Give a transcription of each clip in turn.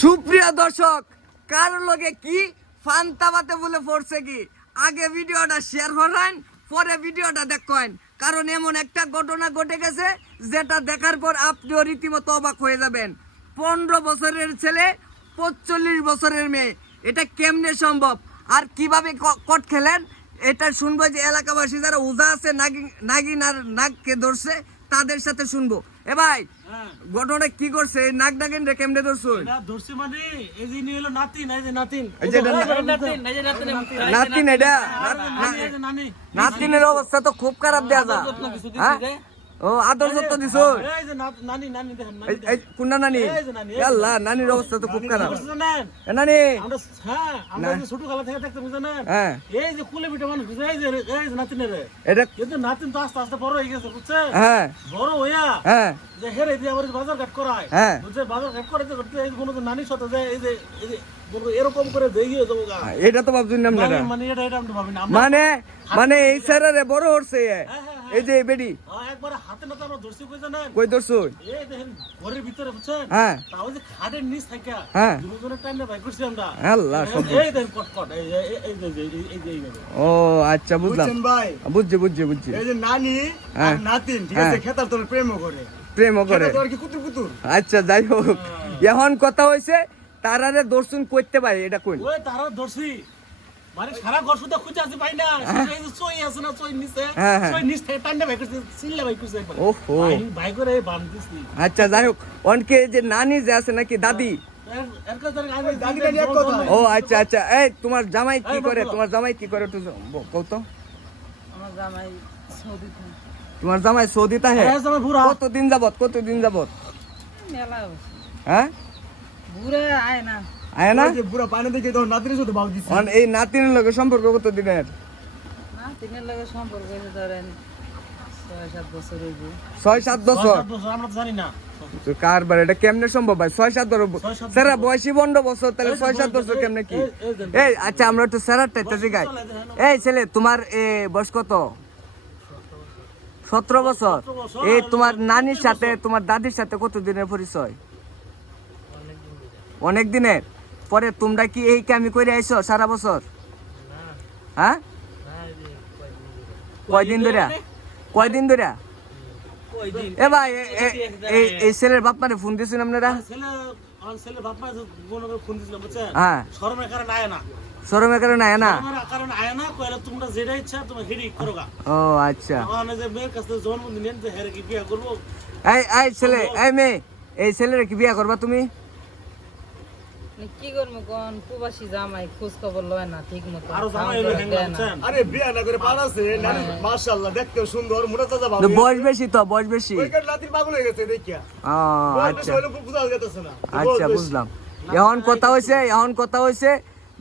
সুপ্রিয় দর্শক, কার লগে কি ফান্তাবাতে বলে পড়ছে কি, আগে ভিডিওটা শেয়ার করেন, পরে ভিডিওটা দেখেন, কারণ এমন একটা ঘটনা ঘটে গেছে যেটা দেখার পর আপনিও রীতিমতো অবাক হয়ে যাবেন। 15 বছরের ছেলে 45 বছরের মেয়ে, এটা কেমনে সম্ভব আর কিভাবে কট খেলেন এটা শুনবো। যে এলাকাবাসী যারা উজা আছে, নাগিন আর নাগকে ধরছে, তাদের সাথে শুনবো। এ ভাই, ঘটনা কি করছে? নাগ নাগিন রে কেমনে ধরছো? ধরছে মানে এই যে নিয়ে হলো নাতিন, এই যে নাতিন, নাতিন, এটা নাতিনের অবস্থা তো খুব খারাপ দেয়া যা। ও আদর যত্ন দিছো? এই যে নানি নানি দেখেন, কোনটা নানি? আল্লাহ, নানির অবস্থা তো খুব খারাপ। নানি আমরা হ্যাঁ আমরা ছোট কালা থেকে দেখতে বুঝেন না, হ্যাঁ এই যে কুলে বিটা মানুষ এই যে নাতিনের এটা কিন্তু নাতিন তো আস্তে আস্তে বড় হয়ে গেছে বুঝছেন, হ্যাঁ বড় হইয়া হ্যাঁ যে হেরে দিয়ে আবার বাজার ঘাট করায়, হ্যাঁ বুঝছে বাজার ঘাট করে করতে এই কোনো নানির সাথে যে এই যে এরকম করে দেই হয়ে যাবো গা। এটা তো ভাবছেন না আপনারা? মানে এটা আমরা ভাবি না, মানে মানে এই স্যারের বড় হচ্ছে এই যে বেডি একবার হাতে নাতে আমরা ধরছি বুঝছেন না, কই ধরছো? এই দেখেন ঘরের ভিতরে বুঝছেন, হ্যাঁ তাও যে খাটের নিচ থেকে হ্যাঁ দুজনের টাইমে ভাই করছি আমরা। আল্লাহ সব। এই দেখেন কটকট এই যে এই যে ও আচ্ছা, বুঝলাম ভাই, বুঝছি। এই যে নানি আর নাতিন ঠিক আছে, খেতার তোর প্রেম করে করে। কি কুতুর কুতুর। আচ্ছা, যাই হোক, এখন কথা হইছে তারারে দর্শন করতে পারে, এটা কই? ওই তারা ধরছি মানে সারা ঘর শুধু খুঁজে আছে পাই না, এই যে চই আছে না, চই নিচে চই নিচ থেকে টান্ডা ভাই করছে, সিল্লা ভাই করছে একবার। ওহো, ভাই করে বান দিছি। আচ্ছা, যাই হোক, অনকে যে নানি যে আছে নাকি দাদি? এর কাছে আগে দাদি নানি এক কথা। ও আচ্ছা আচ্ছা, এই তোমার জামাই কি করে? তোমার জামাই কি করে একটু কও তো। আমার জামাই সৌদিতে তোমার জামাই সৌদিতে হে? হ্যাঁ জামাই বুড়া। কতদিন যাবত? মেলা হয়েছে, হ্যাঁ ঘুরে আয় না। আয় না? ওই যে বুড়া পানি দেখে তখন নাতিনের সাথে বাউ দিছে। এই নাতিনের লগে সম্পর্ক কতদিনের? না, তিনের লগে সম্পর্ক হয়েছে ধরেন 6-7 বছর হইব। 6-7 বছর? আমরা তো জানি না তো কারবার এটা কেমনে সম্ভব ভাই? 6-7 বছর স্যারা বয়সী 15 বছর, তাহলে 6-7 বছর কেমনে কি? এই আচ্ছা, আমরা একটু স্যারার টাইতে জিগাই। এই ছেলে, তোমার বয়স কত? 17 বছর। এই তোমার নানির সাথে তোমার দাদির সাথে কত দিনের পরিচয়? অনেক দিনের। পরে তোমরা কি এই কামি করে আইছো সারা বছর? হ্যাঁ, কয়দিন ধরে? এ ভাই, এই ছেলের বাপ মানে ফোন দিয়েছেন আপনারা? ছেলে বাপ মা ফোন দিছিলাম বুঝছেন, হ্যাঁ, শরমের কারণে আয় না, শরমের কারণে আয় না। শরমের কারণে আয় না, কইলা তোমরা যেটা ইচ্ছা তোমরা হেডি করো গা। ও আচ্ছা, আমি যে মেয়ের কাছে জন্মদিন নেন যে হেরে কি বিয়ে করবো। এই ছেলে, এই মেয়ে, এই ছেলের কি বিয়া করবা তুমি? কি করবো কোন, প্রবাসী জামাই খোঁজ খবর লয় না ঠিক মতো। আরো জামাই এলো হ্যাংলা বুঝছেন। আরে বিয়া না করে পালাছে নানি, মাশাআল্লাহ দেখতে সুন্দর, মোটা তাজা ভাব। বয়স বেশি তো, বয়স বেশি। ওই কার নাতির পাগল হয়ে গেছে দেখিয়া। ও বয়স আচ্ছা হলো বুঝা যাইতেছে না। আচ্ছা, বুঝলাম। এখন কথা হয়েছে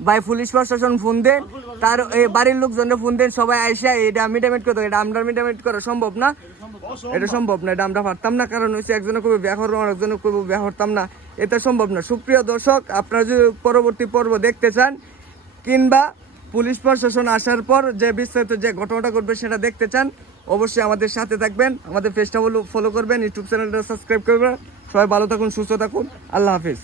ভাই, পুলিশ প্রশাসন ফোন দেন, তার এই বাড়ির লোকজনের ফোন দেন, সবাই আইসা এটা মিটামেট করতে। এটা আমরা মিটামেট করা সম্ভব না, এটা সম্ভব না, এটা আমরা পারতাম না। কারণ হচ্ছে একজনে কবে বিয়া করবো, আরেকজনে কবে বিয়া করতাম না, এটা সম্ভব না। সুপ্রিয় দর্শক, আপনারা যদি পরবর্তী পর্ব দেখতে চান কিংবা পুলিশ প্রশাসন আসার পর যে বিস্তারিত যে ঘটনাটা ঘটবে সেটা দেখতে চান, অবশ্যই আমাদের সাথে থাকবেন, আমাদের পেজটা ফলো করবেন, ইউটিউব চ্যানেলটা সাবস্ক্রাইব করবেন। সবাই ভালো থাকুন, সুস্থ থাকুন, আল্লাহ হাফিজ।